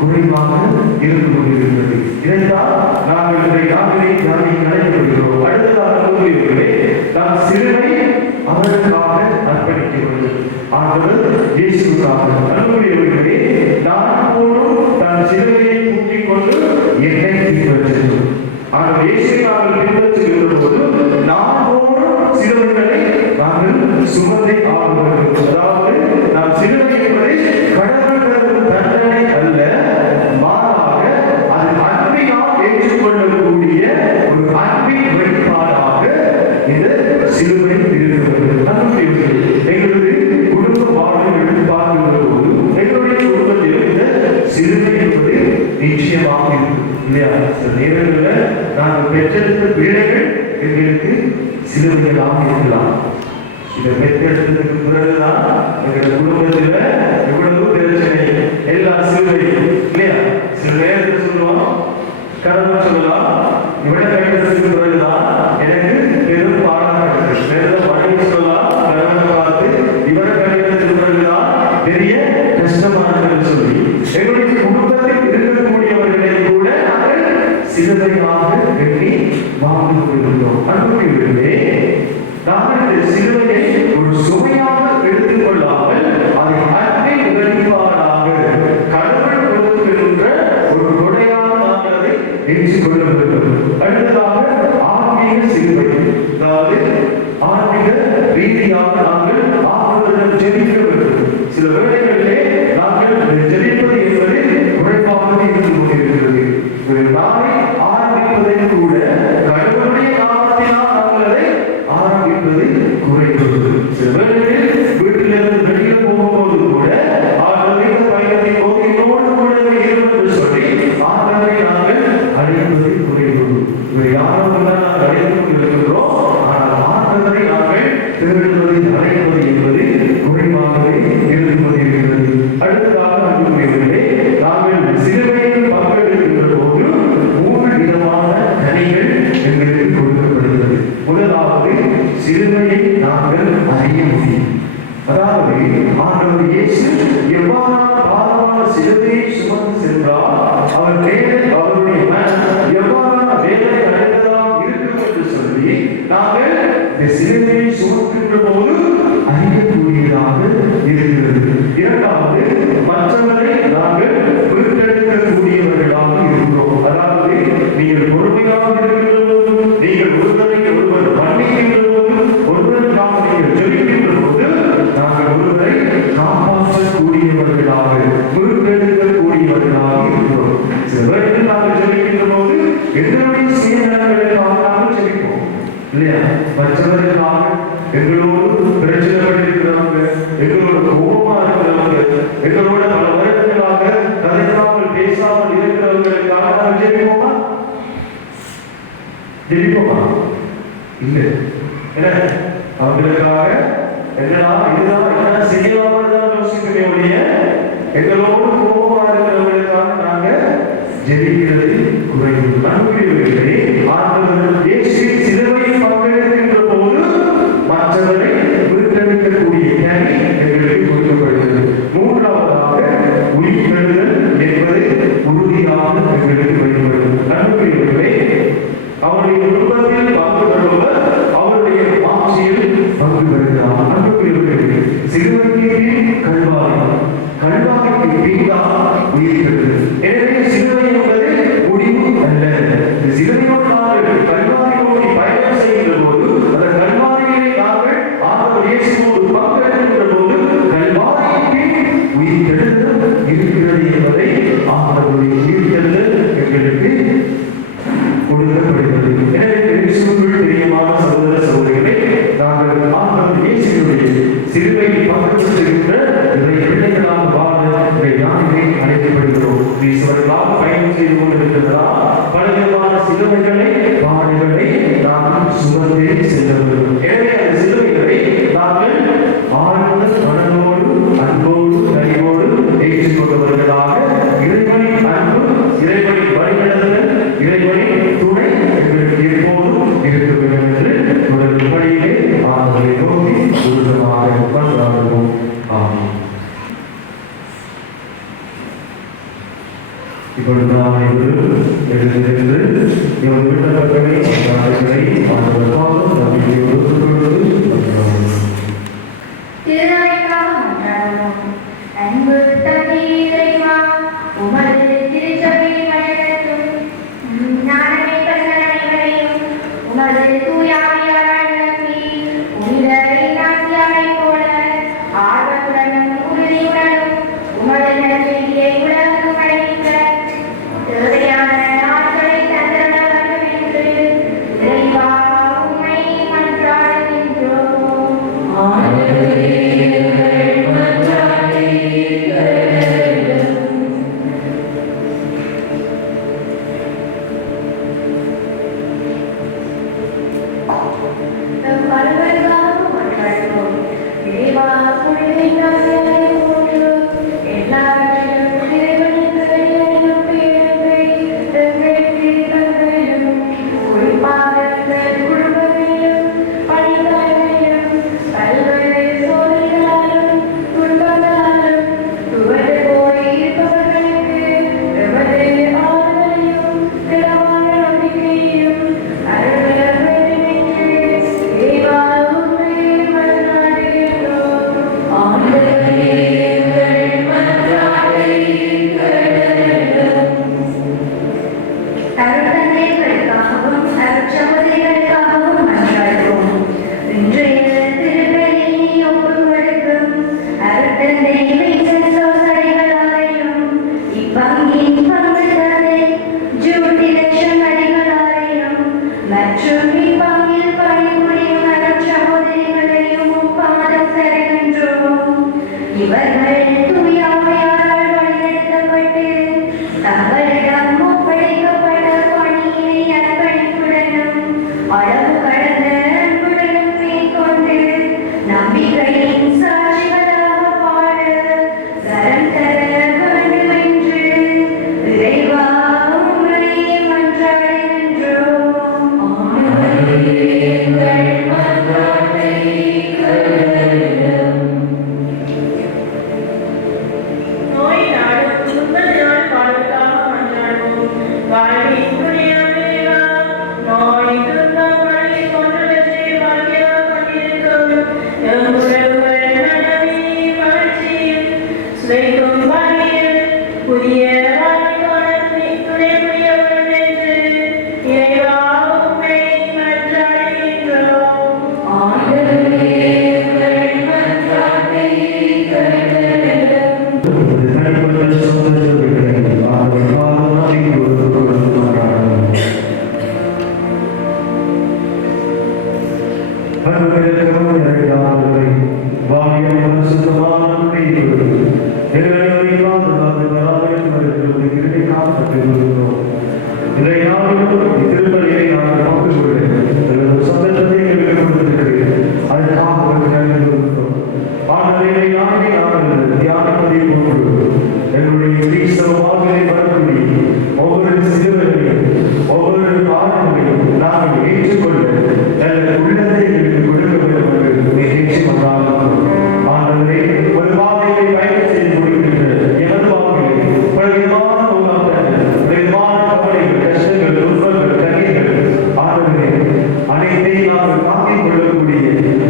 குறைவாக இருந்து கொண்டிருக்கிறது. இதைத்தான் நாங்கள் நடைபெறுகிறோம். அடுத்ததாக கூறியவர்களே, நாம் சிறுவை அவர்களுக்காக அர்ப்பணிக்கிறது. ஆண்டவர் இயேசுக்காக அன்புடையவர்களே, நான் போலும் தன் சிலுவையை தூக்கிக் கொண்டு என்னை பின்பற்றுகிறோம். ஆண்டவர் இயேசுவை நாங்கள் பின்பற்றுகின்ற போது நான் போலும் சிலுவைகளை நாங்கள் சுமந்தை ஆகுகிறோம். அதாவது நாம் சிலுவை என்பதை கடவுள் தரும் தண்டனை அல்ல, மாறாக அது அன்பினால் ஏற்றுக்கொள்ளக்கூடிய ஒரு அன்பின் வெளிப்பாடாக இந்த சிலுவை இருக்கிறது. எங்களுடைய குடும்ப வாழ்வை எடுத்து பார்க்கின்ற போது எங்களுடைய குடும்பத்தில் இந்த சிலுவை என்பது நிச்சயமாக இருக்கும் இல்லையா? சில நேரங்களில் நாங்கள் பெற்றெடுத்த பிள்ளைகள் எங்களுக்கு சிலுவைகளாக இருக்கலாம். இதை பெற்றெடுத்ததுக்கு பிறகுதான் எங்களுடைய குடும்பத்தில் எவ்வளவு பிரச்சனை, எல்லா சிலுவையும் இல்லையா? சில நேரத்தில் சொல்லுவோம், கடவுள் சொல்லலாம், இவனை கைவிட்டதுக்கு பிறகுதான் எனக்கு பெரும் பாராட்டு, பெரும் மனைவி சொல்லலாம், கடவுளை பார்த்து இவரை கைவிட்டதுக்கு பிறகுதான் பெரிய கஷ்டமானது சொல்லி எங்களுடைய குடும்பத்தில் இருக்கக்கூடியவர்களை கூட நாங்கள் சிலுவையாக எண்ணி வாழ்ந்து கொண்டிருக்கிறோம். அன்புக்குரியவர்களே, நாங்கள் இந்த சிலுவையை ஒரு சுமையாக எடுத்துக் கொள்ளாமல் அதை அன்பின் வெளிப்பாடாக கடவுள் கொடுக்கின்ற ஒரு கொடையாக நாங்கள் அதை ஏற்றுக்கொள்ள வேண்டும். அடுத்ததாக ஆன்மீக சிலுவை, அதாவது ஆன்மீக ரீதியாக நாங்கள் ஆண்டவரிடம் ஜெபிக்க வேண்டும். சில வேளைகளிலே நாங்கள் ஜெபிப்பது என்பது குறைவாக இருந்து கொண்டிருக்கிறது. ஒரு நாளை ஆரம்பிப்பதை கூட கடவுளுடைய நாமத்தினால் நாங்கள் அதை ஆரம்பிப்பது குறைகிறது. சில வேளைகளில் வீட்டிலிருந்து வெளியில் போகும்போது கூட ஆண்டவரின் பயணத்தை நோக்கி கூட சொல்லி ஆண்டவரை நாங்கள் அழைப்பது இல்லையா? மற்றவர்களுக்காக எங்களோடு பிரச்சனைப்பட்டிருக்கிறவங்க, எங்களோட கோபமா இருக்கிறவங்க, எங்களோட பல வருடங்களாக கதைக்காமல் பேசாமல் இருக்கிறவங்களுக்காக நாம் ஜெபிப்போமா? ஜெபிப்போமா? இல்லை. ஏன்னா அவங்களுக்காக இதுதான் செய்யாமல் தான் யோசிக்கவே ஒழிய எங்களோடு கோபமா இருக்கிறவங்களுக்காக நாங்க ஜெபிக்கிறது குறைவு. நண்பர்களே, ஆண்டவர் இயேசுவின் சிலுவையில் பங்கெடுக்கின்ற போது மற்றவரை விருத்தளிக்கக்கூடிய ஞானி எங்களுக்கு கொடுக்கப்படுகிறது. மூன்றாவதாக உயிர்த்தெழுதல் என்பது உறுதியாக எங்களுக்கு வெளிப்படுகிறது. நண்பர்களே, அவருடைய குடும்பத்தில் பங்கு பெறுவர் அவருடைய ஆட்சியில் பங்கு பெறுகிறார். நண்பர்களே, சிலுவைக்கு கல்வாரிக்கு பின்தான் உயிர்த்தெழுதல். எனவே சிலுவை என்பது முடிவு அல்ல. சிலுவையோடு நாங்கள் கல்வாரியோடு பயணம் செய்கின்ற போது, அந்த கல்வாரியிலே நாங்கள் ஆண்டவர் இயேசுவோடு பங்கெடுக்கின்ற போது கல்வாரிக்கு உயிர்த்தெழுதல் இருக்கிறது என்பதை ஆண்டவருடைய உயிர்த்தெழுதல் எங்களுக்கு கொடுக்கப்படுகிறது. எனவே கிறிஸ்துவுக்குள் பிரியமான சகோதர சகோதரிகளே, நாங்கள் ஆண்டவர் இயேசுவினுடைய சிலுவையில் பங்கெடுக்கின்ற பிள்ளைகளாக வாழ யாருமே அழைக்கப்படுகிறோம். கிறிஸ்தவர்களாக பயணம் செய்து கொண்டிருக்கிறதால் பலவிதமான சிலுவைகளை பாடுகளை நாங்கள் சுமந்தே செல்ல வேண்டும். எனவே அந்த சிலுவைகளை நாங்கள் ஆழ்ந்த மனதோடு அன்போடு கனிவோடு ஏற்றுக்கொண்டவர்களாக இறைவனின் அன்பு, இறைவனின் வழிநடத்துதல், இறைவனின் துணை எங்களுக்கு எப்போதும் இருக்க வேண்டும் என்று ஒரு வழியிலே ஆண்டவரை நோக்கி உருவமாக கொண்டாடுவோம். ஆமென். இப்பொழுது நாம் எழுந்திருந்து இவன் விட்டவர்களை நம்பிக்கையோடு அன்பு தந்தை இறைவா, உமது திருச்சபை வழிநடத்தும் ஞானமே கண்ணனைகளையும் உமது தூயாமையால் நம்பி உயிரை நாசியாரை போல ஆர்வத்துடனும் உறுதியுடனும் உமது நற்செய்தியை உலகம் அழைக்க தேவையான நாட்களை தந்திர வேண்டும் என்று இறைவா உம்மை மன்றாடுகின்றோம். இதை நாளும் திருப்பலியை நான் பங்கு கொள்வேன் சந்தர்ப்பத்தை எங்களுக்கு கொடுத்திருக்கிறேன். அதற்காக உங்களுக்கு நன்றி கூறுகிறோம். ஆண்டவரை நாளை நாங்கள் தியானப்பதை போன்று எங்களுடைய கிறிஸ்தவ வாழ்வை வரக்கூடிய ஒவ்வொரு சிறுவர்களையும் ஒவ்வொரு பாடங்களையும் நாங்கள் ஏற்றுக்கொள்ள எங்கள் உள்ளத்தை எங்களுக்கு கொடுக்க வேண்டும் என்று நிச்சயம் வந்தாலும் ஆண்டவரை ஒரு பாதையை பயணம் செய்து முடிக்கின்ற எமது வாழ்க்கையை பலவிதமான நோக்கங்கள் பலவிதமான கவலைகள் கஷ்டங்கள் துன்பங்கள் கண்ணீர்கள் ஆண்டவரே அனைத்தையும் நாங்கள் தாக்கிக் கொள்ளக்கூடிய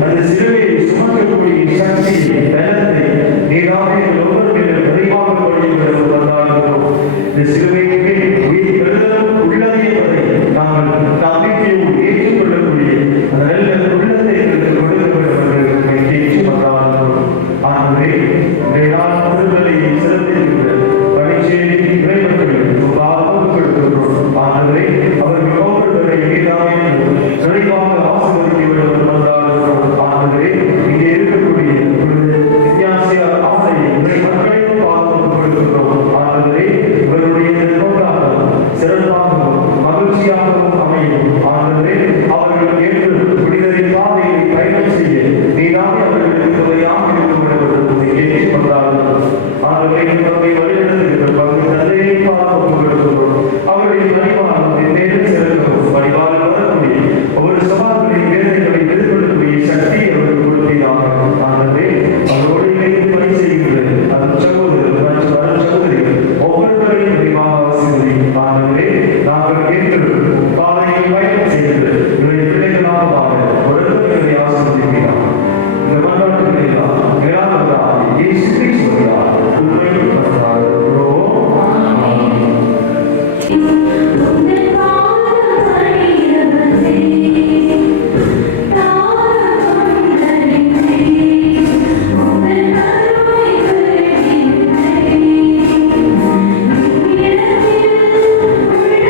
அந்த சிலுவையை சுமக்கக்கூடிய சக்தியை பலத்தை நீராக எங்கள் ஒவ்வொருவரும் விரைவாக கொள்ளுங்கள் வந்தாலும் இந்த சிலுவையின் மேல் உயிர் பெறுதலும் உள்ளது என்பதை நாங்கள் நம்பிக்கையோடு ஏற்றுக்கொள்ளக்கூடிய அந்த நல்ல உள்ளத்தை எங்களுக்கு கொடுக்க வேண்டும் என்று நிச்சயம் வந்தாலும் ஆண்டவரே இன்றைய திருப்பலியை சிறந்திருக்கின்ற பணிச்சேரி இறைவர்களுக்கு பாவம் கொடுக்கிறோம். ஆண்டவரே அவர்கள் ஒவ்வொருவரை மீதாமே நிறைவாக ஆசீர்வதிக்க வேண்டும் வந்தாலும் ஆண்டவரே இங்கே இருக்கக்கூடிய வித்தியாசியார் ஆணையை இறை மக்களையும் பாவம் கொடுக்கிறோம். ஆண்டவரே இவருடைய கொண்டாட்டம் சிறப்பாகவும் மகிழ்ச்சியாகவும் அமையும். ஆண்டவரே அவர்கள் ஏற்று புனிதரின் பாதையை பயணம் செய்ய நீதானே அவர்களுக்கு துணையாக இருக்க வேண்டும் என்று ஏற்றி வந்தார்கள். ஆண்டவரே நம்மை வழிநடத்துகிற பங்கு தந்தையை பாவம் கொடுக்கிறோம். அவருடைய பணிவாளத்தை தேர்வு சிறக்கவும் பணிவாளர் வரக்கூடிய ஒவ்வொரு சவால்களின் வேதனைகளை எதிர்கொள்ளக்கூடிய சக்தியை அவர்கள் கொடுக்கிறார்கள். ஆண்டவரே அவரோடு இணைந்து பணி செய்கிறது அதன் சகோதரர் மற்றும் அதன் சகோதரிகள் ஒவ்வொருவரையும் விரிவாக ஆசீர்வதி. ஆண்டவரே நாங்கள் கேட்டு பாதையை பயணம் செய்கிறது இவரை பிள்ளைகளாக வாழ ஒருவரை ஆசீர்வதிக்கிறார். இந்த மன்றாட்டுகளை நிராகரித்தார் இயேசு கிறிஸ்து வழியாக உண்மையில் பண்றாரோ. Thank you.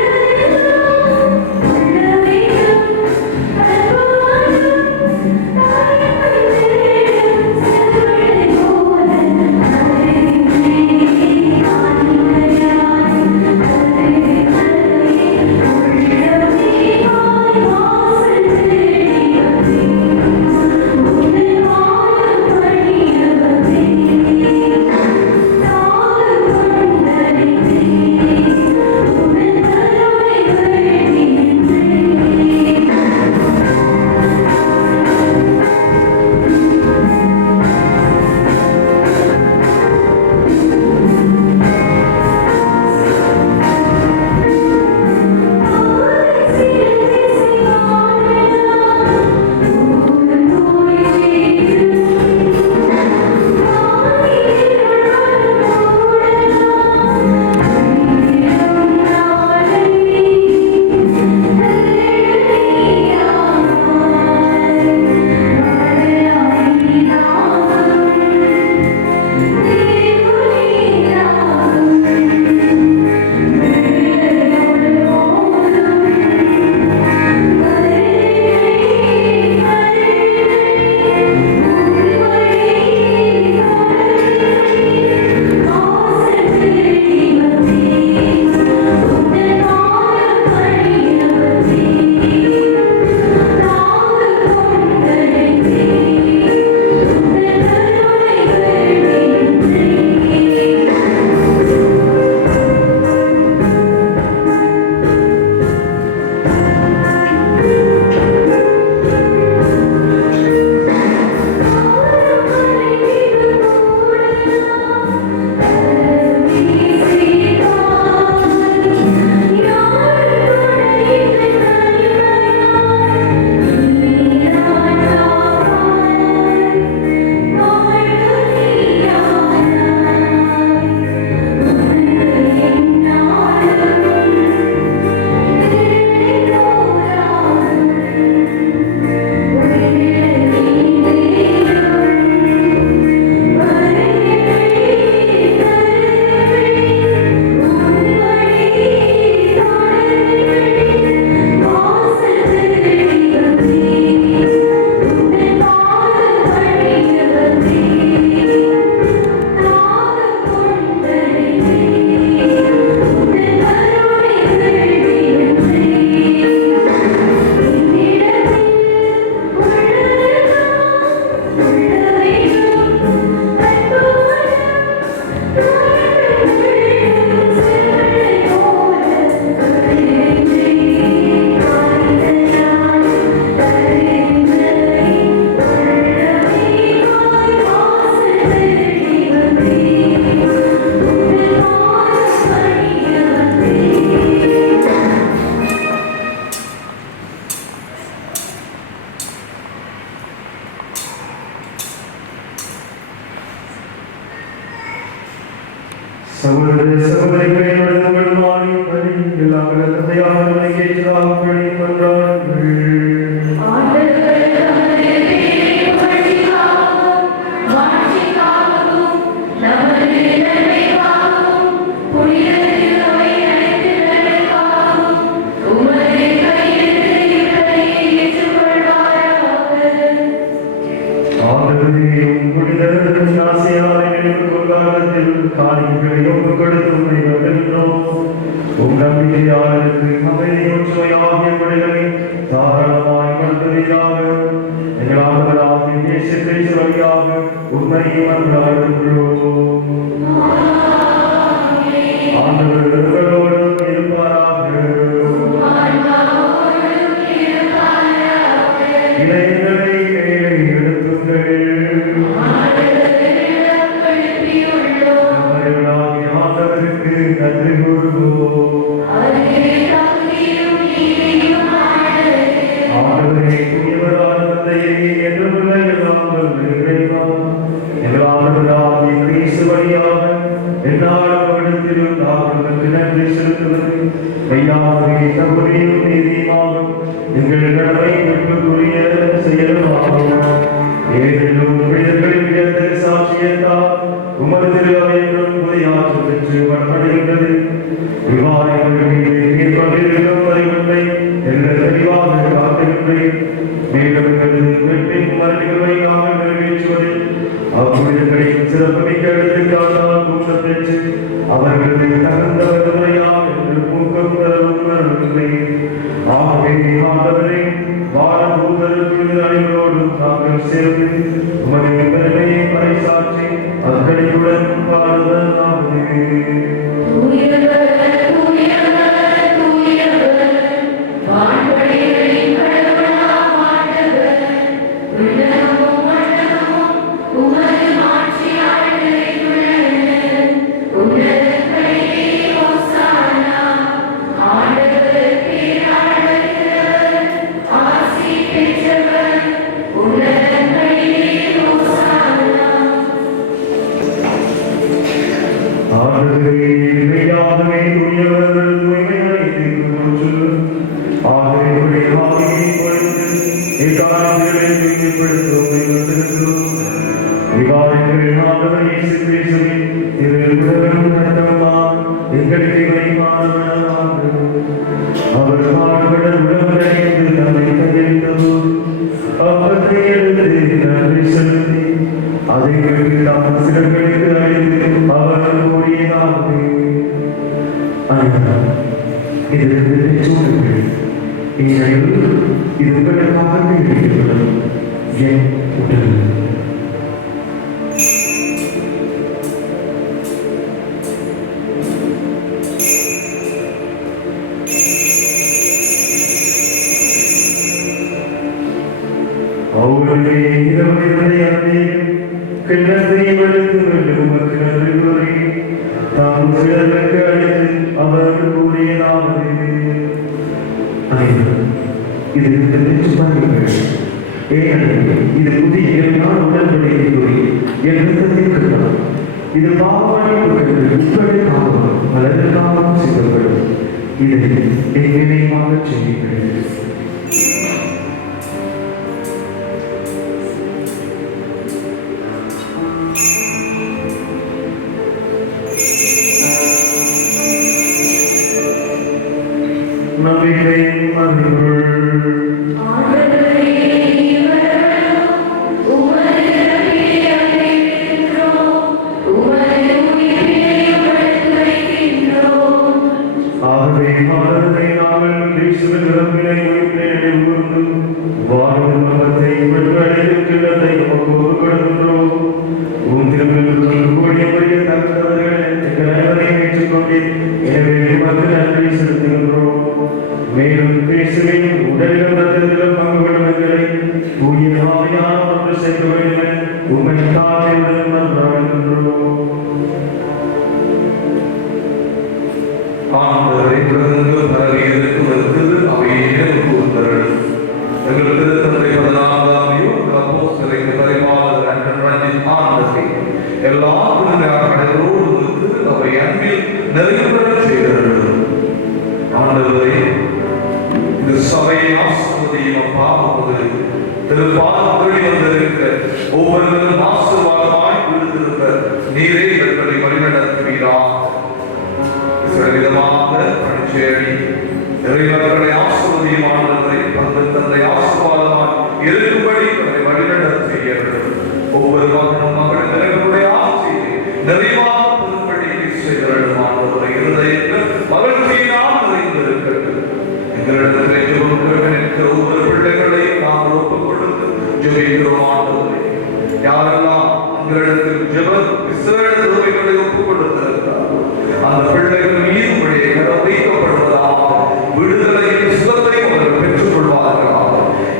எங்கள் திருத்தந்தை 14ஆம் யோவான் அப்போஸ்தலரை ஆண்டவரே, இந்த சபையை ஆசீர்வதியும் அப்பா. உமது திருப்பாதம் தேடி வந்திருக்கிற ஒவ்வொருவரும் ஆசீர்வாதமாய் விழுந்திருந்த நீரே இவர்களை வழிநடத்துவீராக. விதமாக பணிச்சேரி இறைவர்களை ஆசீர்வதியும் ஆண்டவரை தந்தை ஆசீர்வாதமாய் இருக்கும்படி இவரை வழிநடத்துவீர்கள். ஒவ்வொரு மகனும் மகளும் இறைவனுடைய ஆசையை நிறைவாக பெறும்படி செய்தருளும் ஆண்டவரை. இருதயத்தில் மகிழ்ச்சியினால் நிறைந்திருக்கிறது. எங்களிடத்திலே ஜெபம் கேட்க நிற்கிற ஒவ்வொரு பிள்ளைகளையும் நாங்கள் ஒப்புக் கொடுத்து ஜெபிக்கிறோம் ஆண்டவரை. யாரெல்லாம் எங்களிடத்தில் ஜெப விசேட தேவைகளை ஒப்புக் கொடுத்திருக்கிறார்கள் அந்த பிள்ளைகள் மீது உடைய கரம் வைக்கப்படுவதாக, விடுதலையும் சுகத்தையும் அவர்கள் பெற்றுக் கொள்வார்களாக.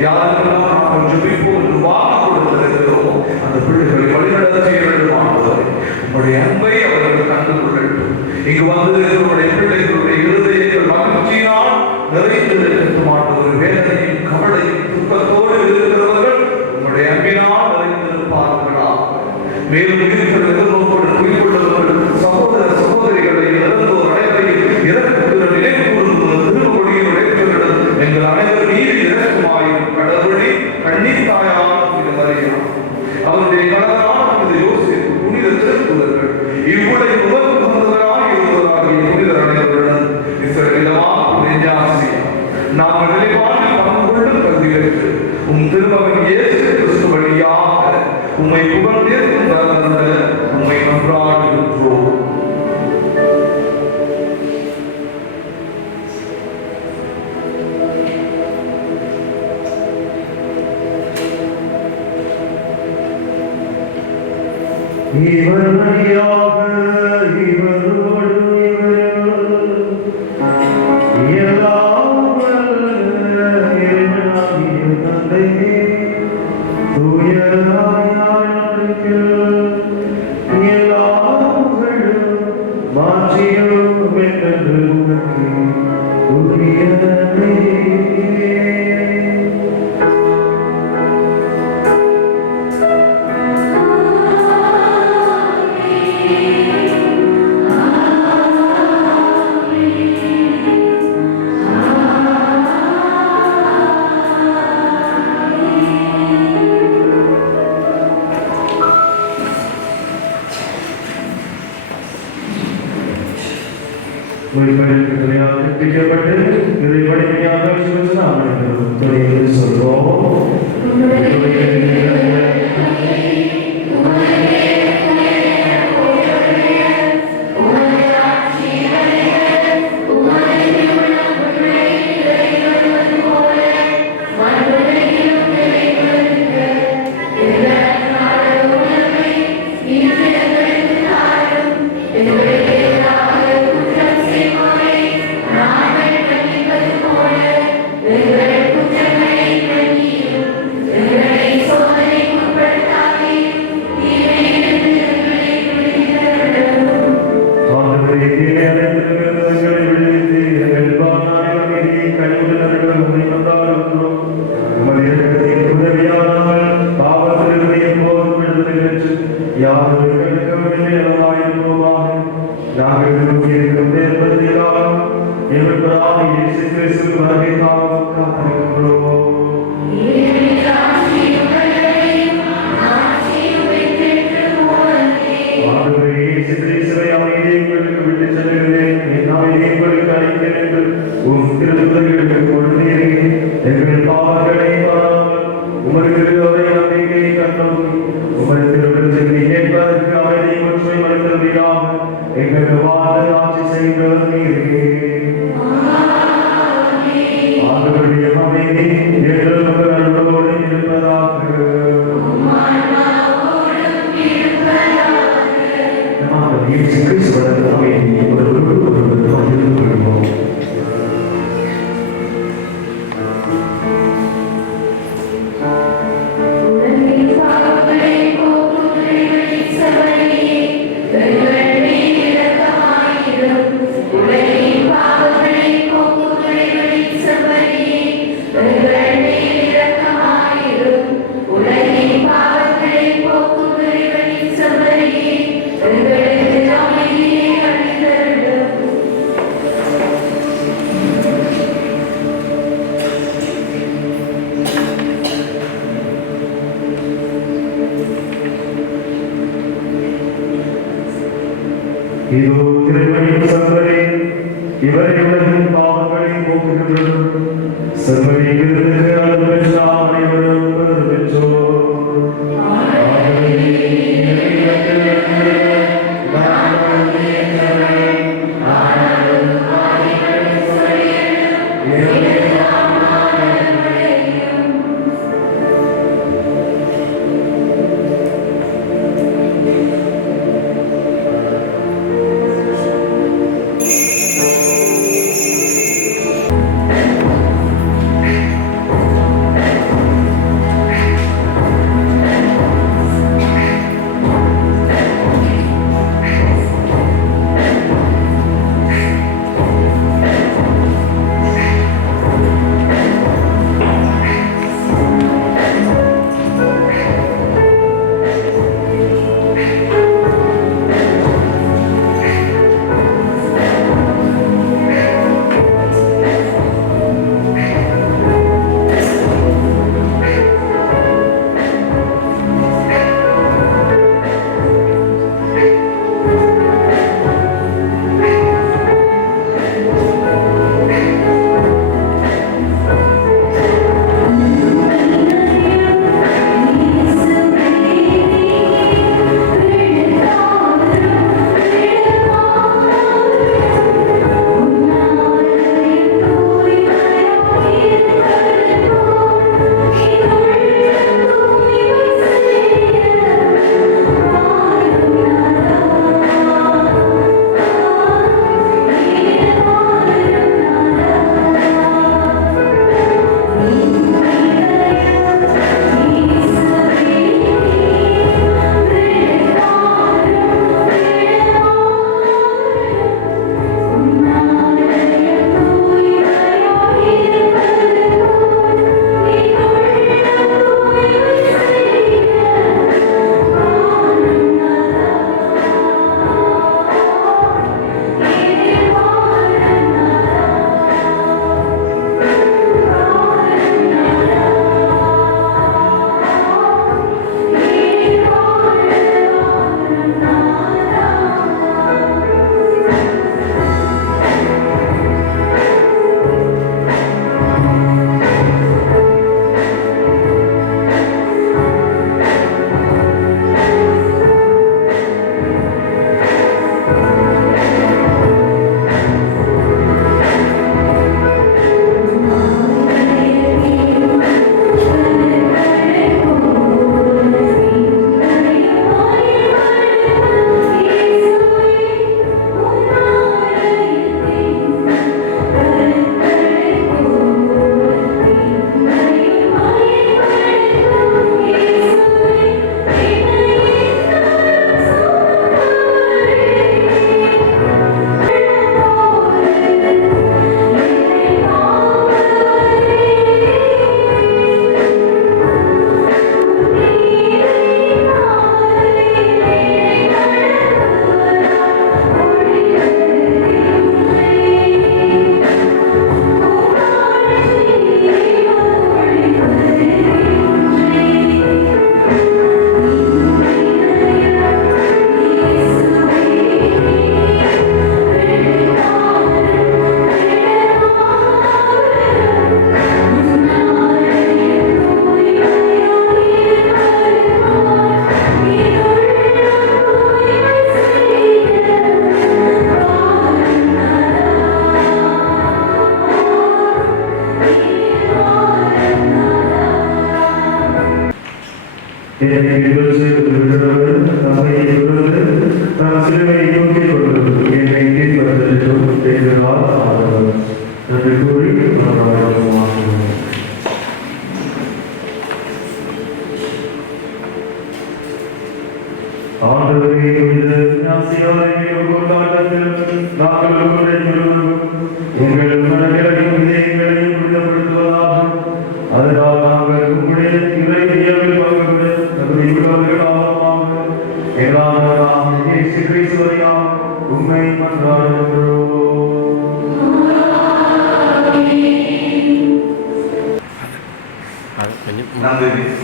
யாரெல்லாம் நாங்கள் ஜெபிப்போம் என்று வாக்கு கொடுத்திருக்கிறோமோ அந்த பிள்ளைகளை வழிநடத்த வேண்டும் ஆண்டவரை. உங்களுடைய அன்பை அவர்கள் கண்டு கொள்ளட்டும். இங்கு வந்து உங்களுடைய பிள்ளைகளுடைய இருதயங்கள் மகிழ்ச்சியினால் நிறைந்திருக்கும் ஆண்டவர். வேதனையும் கவலையும் துக்கத்தோடு இருக்கிறவர்கள் உங்களுடைய அன்பினால் நிறைந்திருப்பார்களா. மேலும் இருக்கிற எதிர்நோக்கோடு குறிப்பிட்டவர்கள் சகோதர சகோதரிகளை இறந்தோர் அனைவரையும் இறக்குகிற நிலை கூறுவது திருமொழியில் உழைப்புகளிடம் எங்கள் அனைவர் மீது இறக்குமாயும் கடவுளை கண்ணீர்த்தாயான வருகிறார். அவருடைய கணவரான புனித யோசேப்பு, புனித திருத்துதர்கள், இவ்வுடைய முதல் வந்தவராக இருந்தவராகிய புனிதர் அனைவருடன் இஸ்ரவேலமாக நெஞ்சாசியா நாங்கள் நிலைவாழ்வில் பங்கு கொள்ளும் கல்வி பெற்று உம் திருமகன் இயேசு கிறிஸ்து வழியாக உம்மை புகழ்ந்தேற்கும் உம்மை நன்றாடுகின்றோம். இவர் வழியாக இவரோடு எல்லாம் தந்தையே தூயராயாருக்கு எல்லாம் மாற்றியும் என்று உனக்கு உரியதே. கற்பிக்கப்பட்டு இதை வலிமையாக சொல்வோம். ஆண்டவருடைய இதோ திருமணியின் சங்கரே, இவரை உலகின் பாவங்களை போக்குகின்றது. செம்மறி விருந்துக்கு அருள் பெற்ற அனைவரும் பெருமை பெற்றோர்.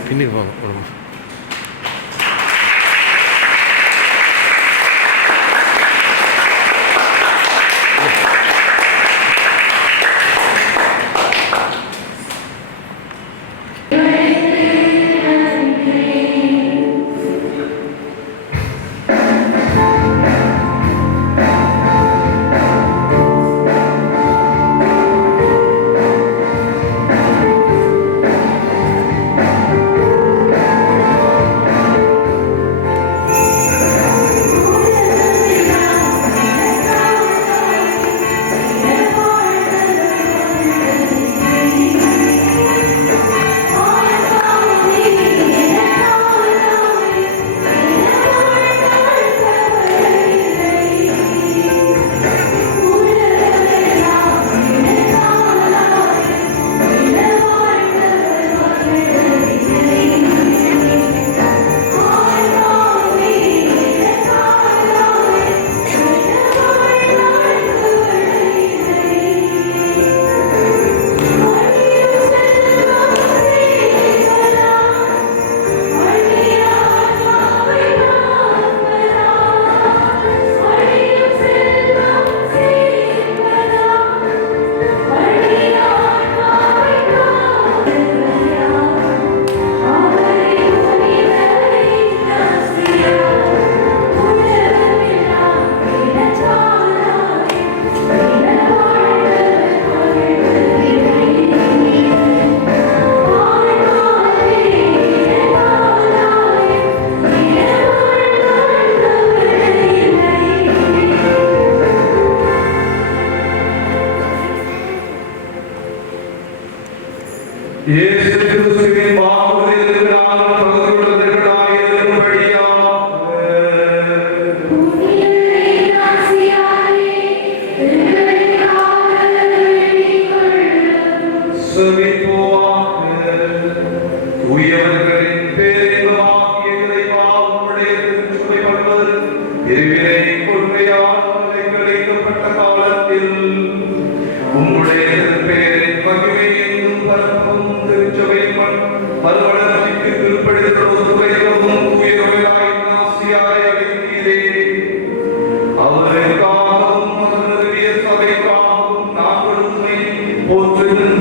பின்னுக்கு போங்க ஒரு நிமிஷம். இயேசு கிறிஸ்துவின் வாக்குறுதிகளுக்கு நாங்கள் தகுதியுள்ளவர்களாய் இருக்கும்படியாக செவிப்போமாக. தூயவர்களின் பேரின்பமாகிய இறைவா, உம்முடைய திருச்சபை வல்வது பிரிவினை கொள்கையால் கிடைக்கப்பட்ட காலத்தில் உம்முடைய திருப்பெயரின் மகிமை என்னும் பரப்பும் திருச்சபையின் மறுவளர்ச்சிக்கு திருப்படிதலும் துறைகளும் தூயவர்களாய் நாசியாரை அழைத்தீரே. அவருக்காகவும் அவர் நிறுவிய சபைக்காகவும் நாங்கள் உம்மை போற்றுகின்றோம்.